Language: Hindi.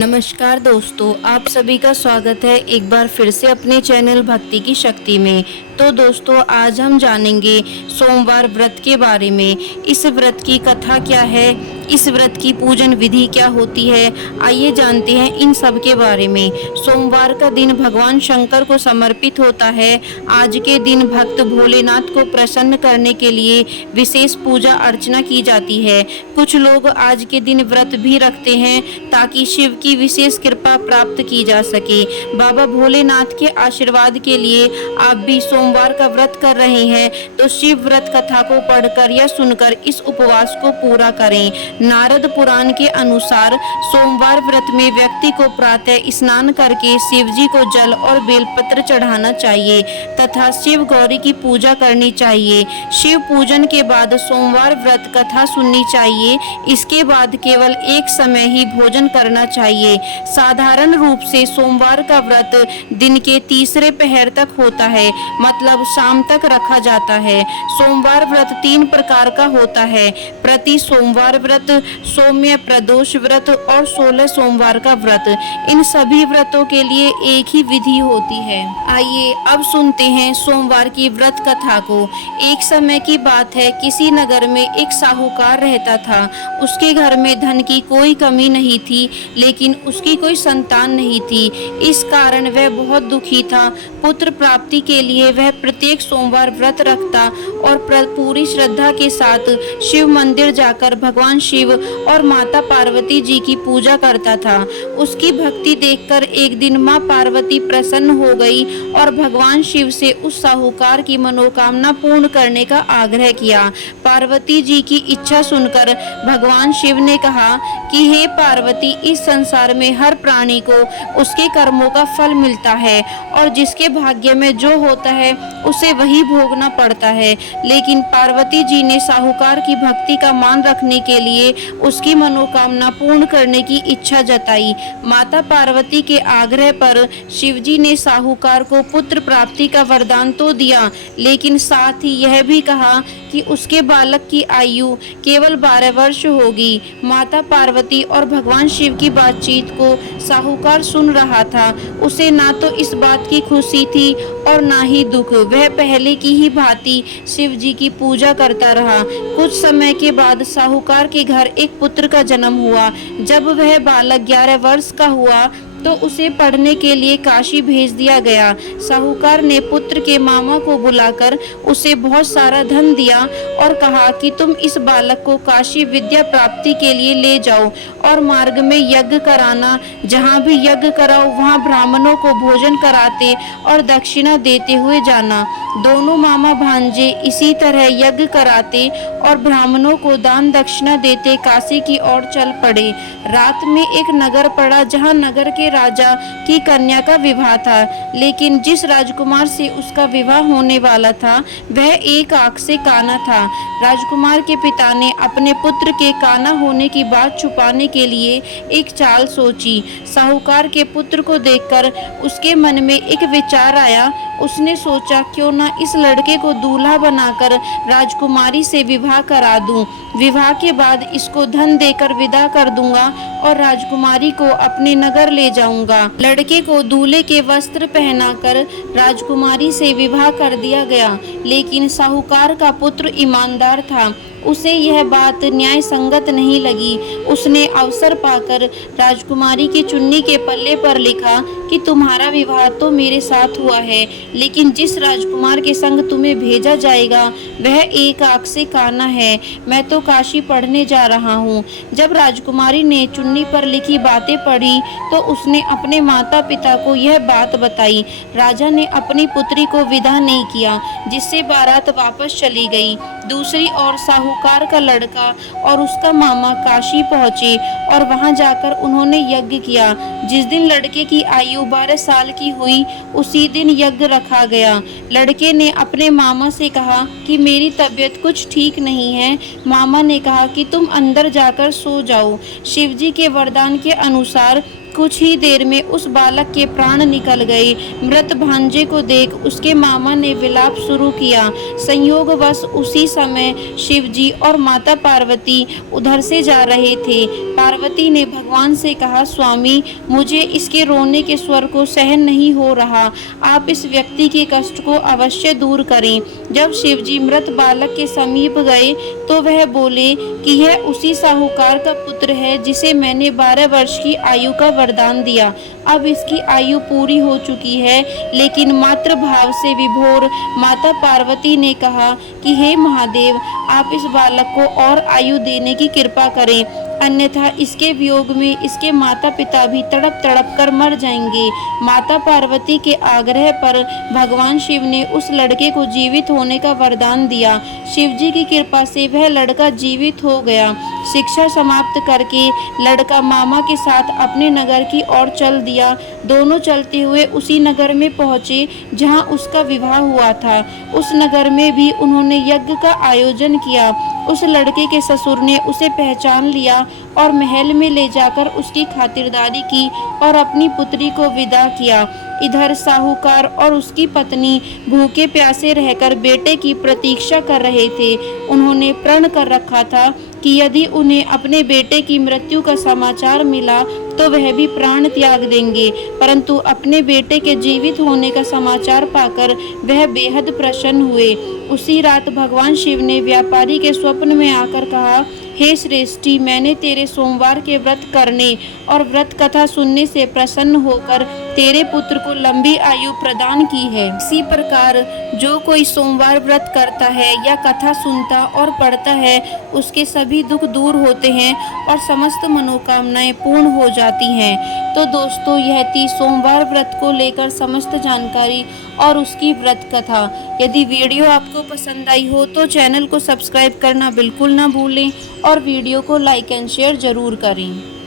नमस्कार दोस्तों, आप सभी का स्वागत है एक बार फिर से अपने चैनल भक्ति की शक्ति में। तो दोस्तों, आज हम जानेंगे सोमवार व्रत के बारे में। इस व्रत की कथा क्या है, इस व्रत की पूजन विधि क्या होती है, आइए जानते हैं इन सब के बारे में। सोमवार का दिन भगवान शंकर को समर्पित होता है। आज के दिन भक्त भोलेनाथ को प्रसन्न करने के लिए विशेष पूजा अर्चना की जाती है। कुछ लोग आज के दिन व्रत भी रखते हैं ताकि शिव की विशेष कृपा प्राप्त की जा सके। बाबा भोलेनाथ के आशीर्वाद के लिए आप भी सोमवार का व्रत कर रहे हैं तो शिव व्रत कथा को पढ़कर या सुनकर इस उपवास को पूरा करें। नारद पुराण के अनुसार सोमवार व्रत में व्यक्ति को प्रातः स्नान करके शिव जी को जल और बेलपत्र चढ़ाना चाहिए तथा शिव गौरी की पूजा करनी चाहिए। शिव पूजन के बाद सोमवार व्रत कथा सुननी चाहिए। इसके बाद केवल एक समय ही भोजन करना चाहिए। साधारण रूप से सोमवार का व्रत दिन के तीसरे पहर तक होता है, मतलब शाम तक रखा जाता है। सोमवार व्रत 3 प्रकार का होता है: प्रति सोमवार व्रत, सौम्य प्रदोष व्रत और 16 सोमवार का व्रत। इन सभी व्रतों के लिए एक ही विधि होती है। आइए अब सुनते हैं सोमवार की व्रत कथा को। एक समय की बात है, किसी नगर में एक साहूकार रहता था। उसके घर में धन की कोई कमी नहीं थी, लेकिन उसकी कोई संतान नहीं थी। इस कारण वह बहुत दुखी था। पुत्र प्राप्ति के लिए वह प्रत्येक सोमवार व्रत रखता और पूरी श्रद्धा के साथ शिव मंदिर जाकर भगवान शिव और माता पार्वती जी की पूजा करता था। उसकी भक्ति देखकर एक दिन माँ पार्वती प्रसन्न हो गई और भगवान शिव से उस साहूकार की मनोकामना पूर्ण करने का आग्रह किया। पार्वती जी की इच्छा सुनकर भगवान शिव ने कहा कि हे पार्वती, इस संसार में हर प्राणी को उसके कर्मों का फल मिलता है और जिसके भाग्य में जो होता है उसे वही भोगना पड़ता है। लेकिन पार्वती जी ने साहूकार की भक्ति का मान रखने के लिए उसकी मनोकामना पूर्ण करने की इच्छा जताई। माता पार्वती के आग्रह पर शिवजी ने साहूकार को पुत्र प्राप्ति का वरदान तो दिया, लेकिन साथ ही यह भी कहा कि उसके बालक की आयु केवल 12 वर्ष होगी। माता पार्वती और भगवान शिव की बातचीत को साहूकार सुन रहा था। उसे ना तो इस बात की खुशी थी और ना ही दुख। वह पहले की ही भांति शिव जी की पूजा करता रहा। कुछ समय के बाद साहूकार के घर एक पुत्र का जन्म हुआ। जब वह बालक 11 वर्ष का हुआ तो उसे पढ़ने के लिए काशी भेज दिया गया। साहूकार ने पुत्र के मामा को बुलाकर उसे बहुत सारा धन दिया और कहा कि तुम इस बालक को काशी विद्या प्राप्ति के लिए ले जाओ और मार्ग में यज्ञ कराना। जहाँ भी यज्ञ कराओ वहाँ ब्राह्मणों को भोजन कराते और दक्षिणा देते हुए जाना। दोनों मामा भांजे इसी तरह यज्ञ कराते और ब्राह्मणों को दान दक्षिणा देते काशी की ओर चल पड़े। रात में एक नगर पड़ा जहाँ नगर के राजा की कन्या का विवाह था, लेकिन जिस राजकुमार से उसका विवाह होने वाला था वह एक आंख से काना था। राजकुमार के पिता ने अपने पुत्र के काना होने की बात छुपाने के लिए एक चाल सोची। साहूकार के पुत्र को देखकर उसके मन में एक विचार आया। उसने सोचा, क्यों ना इस लड़के को दूल्हा बनाकर राजकुमारी से विवाह करा दूं। विवाह के बाद इसको धन देकर विदा कर दूंगा और राजकुमारी को अपने नगर ले जाऊंगा। लड़के को दूल्हे के वस्त्र पहनाकर राजकुमारी से विवाह कर दिया गया, लेकिन साहूकार का पुत्र ईमानदार था। उसे यह बात न्याय संगत नहीं लगी। उसने अवसर पाकर राजकुमारी की चुन्नी के पल्ले पर लिखा कि तुम्हारा विवाह तो मेरे साथ हुआ है, लेकिन जिस राजकुमार के संग तुम्हें भेजा जाएगा वह एक आंख से काना है। मैं तो काशी पढ़ने जा रहा हूँ। जब राजकुमारी ने चुन्नी पर लिखी बातें पढ़ी तो उसने अपने माता पिता को यह बात बताई। राजा ने अपनी पुत्री को विदा नहीं किया, जिससे बारात वापस चली गई। दूसरी ओर साहूकार का लड़का और उसका मामा काशी पहुंचे और वहां जाकर उन्होंने यज्ञ किया। जिस दिन लड़के की आयु 12 साल की हुई उसी दिन यज्ञ रखा गया। लड़के ने अपने मामा से कहा कि मेरी तबीयत कुछ ठीक नहीं है। मामा ने कहा कि तुम अंदर जाकर सो जाओ। शिवजी के वरदान के अनुसार कुछ ही देर में उस बालक के प्राण निकल गए। मृत भांजे को देख उसके मामा ने विलाप शुरू किया। संयोगवश उसी समय शिवजी और माता पार्वती उधर से जा रहे थे। पार्वती ने भगवान से कहा, स्वामी, मुझे इसके रोने के स्वर को सहन नहीं हो रहा। आप इस व्यक्ति के कष्ट को अवश्य दूर करें। जब शिवजी मृत बालक के समीप गए तो वह बोले कि यह उसी साहूकार का पुत्र है जिसे मैंने 12 वर्ष की आयु का वरदान दिया। अब इसकी आयु पूरी हो चुकी है। लेकिन मातृ भाव से विभोर माता पार्वती ने कहा कि हे महादेव, आप इस बालक को और आयु देने की कृपा करें, अन्यथा इसके वियोग में इसके माता पिता भी तड़प तड़प कर मर जाएंगे। माता पार्वती के आग्रह पर भगवान शिव ने उस लड़के को जीवित होने का वरदान दिया। शिवजी की कृपा से वह लड़का जीवित हो गया। शिक्षा समाप्त करके लड़का मामा के साथ अपने नगर की ओर चल दिया। दोनों चलते हुए उसी नगर में पहुंचे जहां उसका विवाह हुआ था। उस नगर में भी उन्होंने यज्ञ का आयोजन किया। उस लड़के के ससुर ने उसे पहचान लिया और महल में ले जाकर उसकी खातिरदारी की और अपनी पुत्री को विदा किया। इधर साहूकार और उसकी पत्नी भूखे प्यासे रहकर बेटे की प्रतीक्षा कर रहे थे। उन्होंने प्रण कर रखा था कि यदि उन्हें अपने बेटे की मृत्यु का समाचार मिला तो वह भी प्राण त्याग देंगे। परंतु अपने बेटे के जीवित होने का समाचार पाकर वह बेहद प्रसन्न हुए। उसी रात भगवान शिव ने व्यापारी के स्वप्न में आकर कहा, हे श्रेष्ठी, मैंने तेरे सोमवार के व्रत करने और व्रत कथा सुनने से प्रसन्न होकर तेरे पुत्र को लंबी आयु प्रदान की है। इसी प्रकार जो कोई सोमवार व्रत करता है या कथा सुनता और पढ़ता है उसके सभी दुख दूर होते हैं और समस्त मनोकामनाएं पूर्ण हो जाती हैं। तो दोस्तों, यह थी सोमवार व्रत को लेकर समस्त जानकारी और उसकी व्रत कथा। यदि वीडियो आपको पसंद आई हो तो चैनल को सब्सक्राइब करना बिल्कुल ना भूलें और वीडियो को लाइक एंड शेयर जरूर करें।